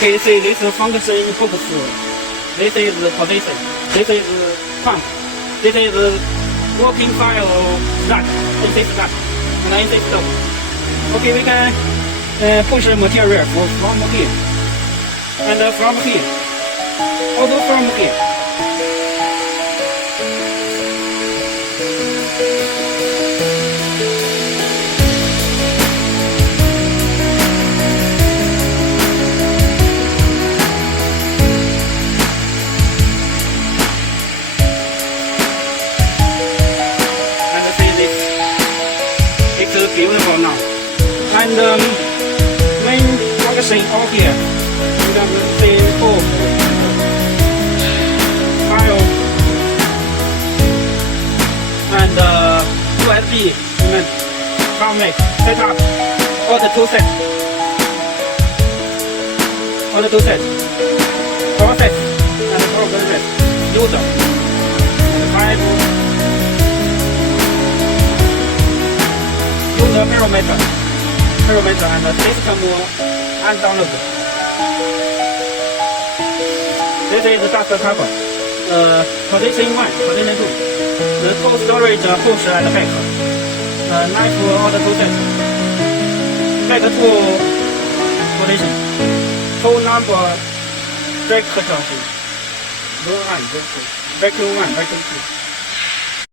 Okay, see, this is function focus. This is position. This is pump. This is working file that. This is that. And this is stop. Okay, we can push material from here. And from here. Also from here. It's beautiful now. And main function all here. You can see file and USB image, format, setup, all the two sets. All the two sets. Process and progress. User. And file. The parameter and the system and download. This is the data cover. Position 1, position 2. The total storage push and back. Knife all the two sets. Back to position. Phone number track junction. 1, 2. Back to 1, back to 2.